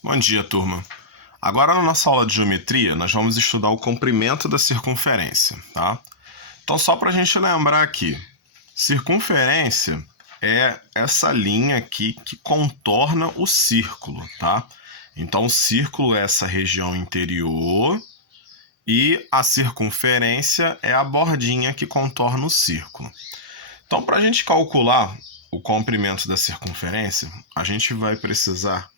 Bom dia, turma. Agora, na nossa aula de geometria, nós vamos estudar o comprimento da circunferência, tá? Então, só para a gente lembrar aqui, circunferência é essa linha aqui que contorna o círculo, tá? Então, o círculo é essa região interior e a circunferência é a bordinha que contorna o círculo. Então, para a gente calcular o comprimento da circunferência, a gente vai precisar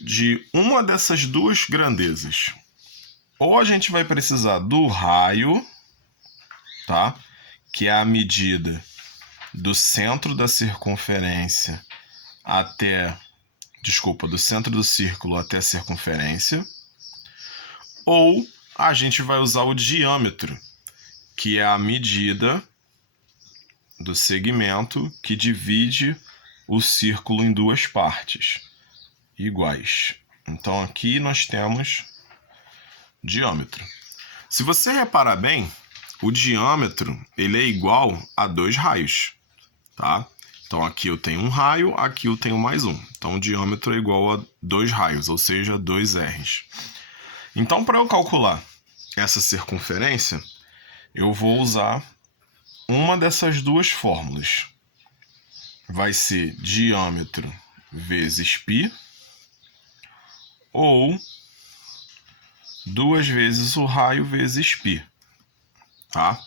de uma dessas duas grandezas. Ou a gente vai precisar do raio, tá? Que é a medida do centro da circunferência do centro do círculo até a circunferência. Ou a gente vai usar o diâmetro, que é a medida do segmento que divide o círculo em duas partes iguais. Então aqui nós temos diâmetro. Se você reparar bem, o diâmetro ele é igual a dois raios, tá? Então aqui eu tenho um raio, aqui eu tenho mais um. Então o diâmetro é igual a dois raios, ou seja, 2 R's. Então para eu calcular essa circunferência, eu vou usar uma dessas duas fórmulas. Vai ser diâmetro vezes π, ou 2 vezes o raio vezes π, tá?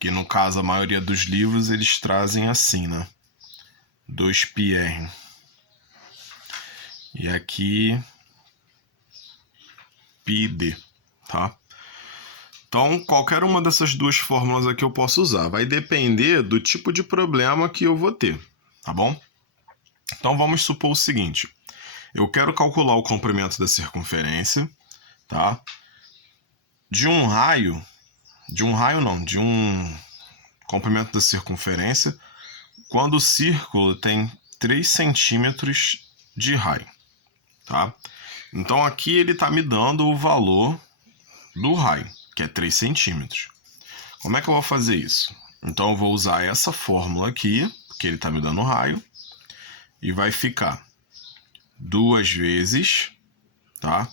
Que no caso a maioria dos livros eles trazem assim, né? 2πr. E aqui πd, tá? Então, qualquer uma dessas duas fórmulas aqui eu posso usar. Vai depender do tipo de problema que eu vou ter, tá bom? Então, vamos supor o seguinte. Eu quero calcular o comprimento da circunferência, tá? De um comprimento da circunferência, quando o círculo tem 3 centímetros de raio, tá? Então, aqui ele está me dando o valor do raio, que é 3 centímetros. Como é que eu vou fazer isso? Então, eu vou usar essa fórmula aqui, porque ele está me dando o raio, e vai ficar 2 vezes, tá?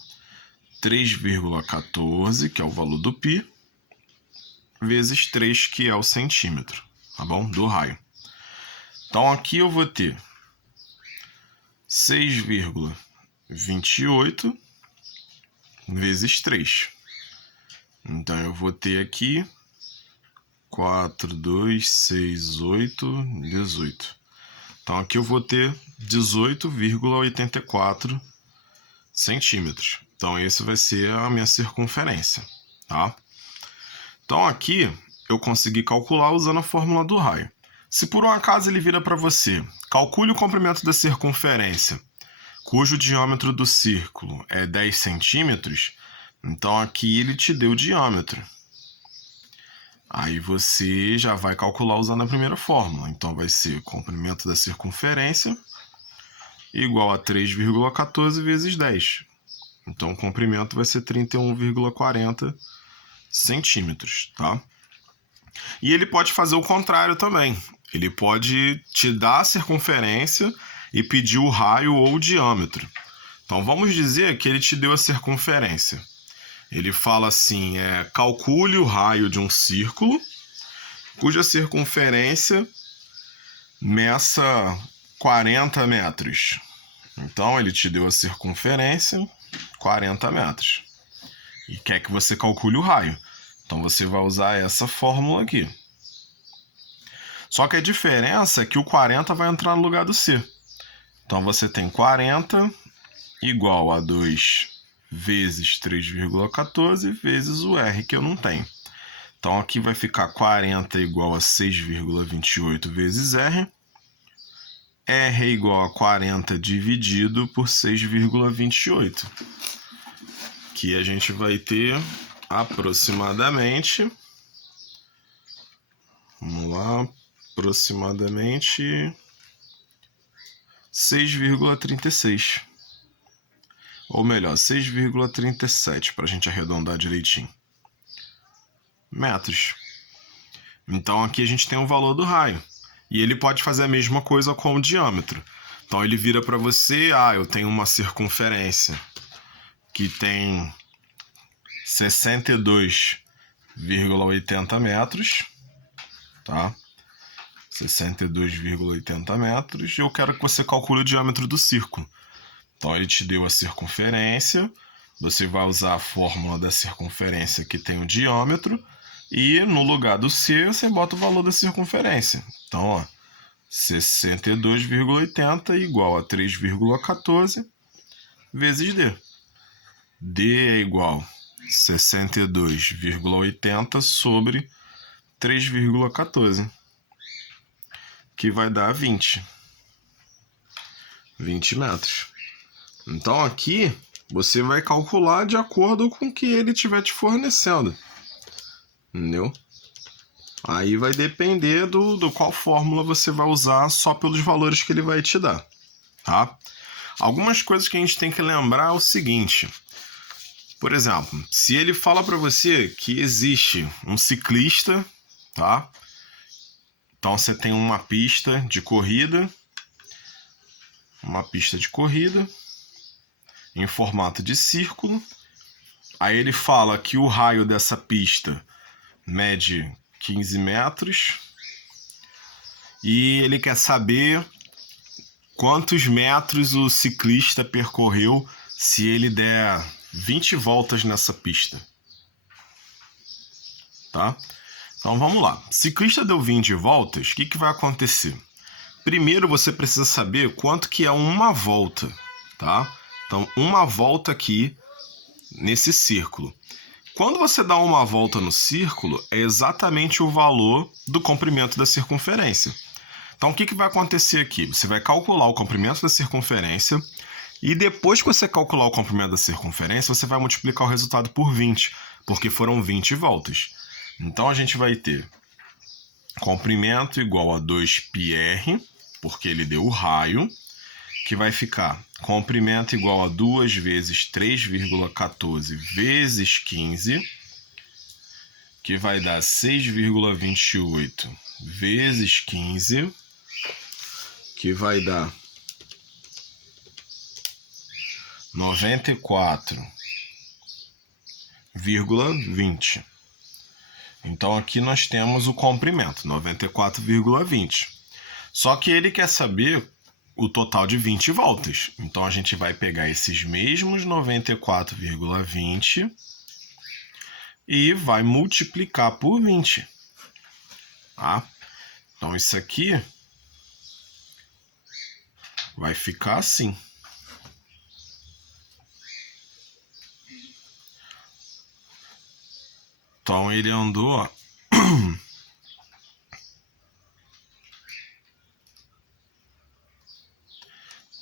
3,14, que é o valor do π, vezes 3, que é o centímetro, tá bom? Do raio. Então, aqui eu vou ter 6,28 vezes 3. Então, eu vou ter aqui 4, 2, 6, 8, 18. Então, aqui eu vou ter 18,84 centímetros. Então, esse vai ser a minha circunferência, tá? Então, aqui eu consegui calcular usando a fórmula do raio. Se por um acaso ele vira para você, calcule o comprimento da circunferência, cujo diâmetro do círculo é 10 centímetros, então aqui ele te deu o diâmetro. Aí você já vai calcular usando a primeira fórmula. Então vai ser comprimento da circunferência igual a 3,14 vezes 10. Então o comprimento vai ser 31,40 centímetros, tá? E ele pode fazer o contrário também. Ele pode te dar a circunferência e pedir o raio ou o diâmetro. Então vamos dizer que ele te deu a circunferência. Ele fala assim, calcule o raio de um círculo, cuja circunferência meça 40 metros. Então, ele te deu a circunferência, 40 metros. E quer que você calcule o raio. Então, você vai usar essa fórmula aqui. Só que a diferença é que o 40 vai entrar no lugar do C. Então, você tem 40 igual a 2 vezes 3,14 vezes o R, que eu não tenho. Então, aqui vai ficar 40 igual a 6,28 vezes R. R é igual a 40 dividido por 6,28. Que a gente vai ter aproximadamente... Vamos lá, aproximadamente 6,36. Ou melhor, 6,37, para a gente arredondar direitinho. Metros. Então aqui a gente tem o valor do raio. E ele pode fazer a mesma coisa com o diâmetro. Então ele vira para você, eu tenho uma circunferência que tem 62,80 metros, tá? 62,80 metros, e eu quero que você calcule o diâmetro do círculo. Então ele te deu a circunferência, você vai usar a fórmula da circunferência que tem o diâmetro, e no lugar do C você bota o valor da circunferência. Então, ó, 62,80 igual a 3,14 vezes D. D é igual a 62,80 sobre 3,14, que vai dar 20 metros. Então aqui você vai calcular de acordo com o que ele estiver te fornecendo, entendeu? Aí vai depender do qual fórmula você vai usar só pelos valores que ele vai te dar, tá? Algumas coisas que a gente tem que lembrar é o seguinte. Por exemplo, se ele fala para você que existe um ciclista, tá? Então você tem uma pista de corrida, em formato de círculo. Aí ele fala que o raio dessa pista mede 15 metros e ele quer saber quantos metros o ciclista percorreu se ele der 20 voltas nessa pista, tá? Então vamos lá. Ciclista deu 20 voltas, o que vai acontecer? Primeiro você precisa saber quanto que é uma volta, tá? Então uma volta aqui nesse círculo. Quando você dá uma volta no círculo, é exatamente o valor do comprimento da circunferência. Então o que vai acontecer aqui? Você vai calcular o comprimento da circunferência e depois que você calcular o comprimento da circunferência, você vai multiplicar o resultado por 20, porque foram 20 voltas. Então a gente vai ter comprimento igual a 2πr, porque ele deu o raio, que vai ficar comprimento igual a 2 vezes 3,14 vezes 15, que vai dar 6,28 vezes 15, que vai dar 94,20. Então aqui nós temos o comprimento, 94,20. Só que ele quer saber o total de 20 voltas. Então a gente vai pegar esses mesmos 94,20 e vai multiplicar por 20. Tá? Então isso aqui vai ficar assim. Então ele andou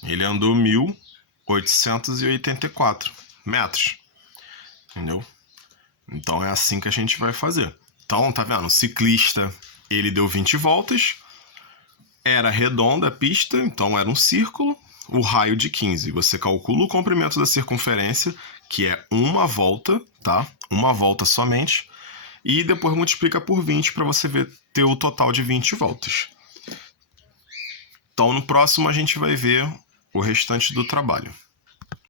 Ele andou 1.884 metros, entendeu? Então é assim que a gente vai fazer. Então, tá vendo? O ciclista, ele deu 20 voltas, era redonda a pista, então era um círculo, o raio de 15. Você calcula o comprimento da circunferência, que é uma volta, tá? Uma volta somente, e depois multiplica por 20 para você ter o total de 20 voltas. Então, no próximo a gente vai ver o restante do trabalho.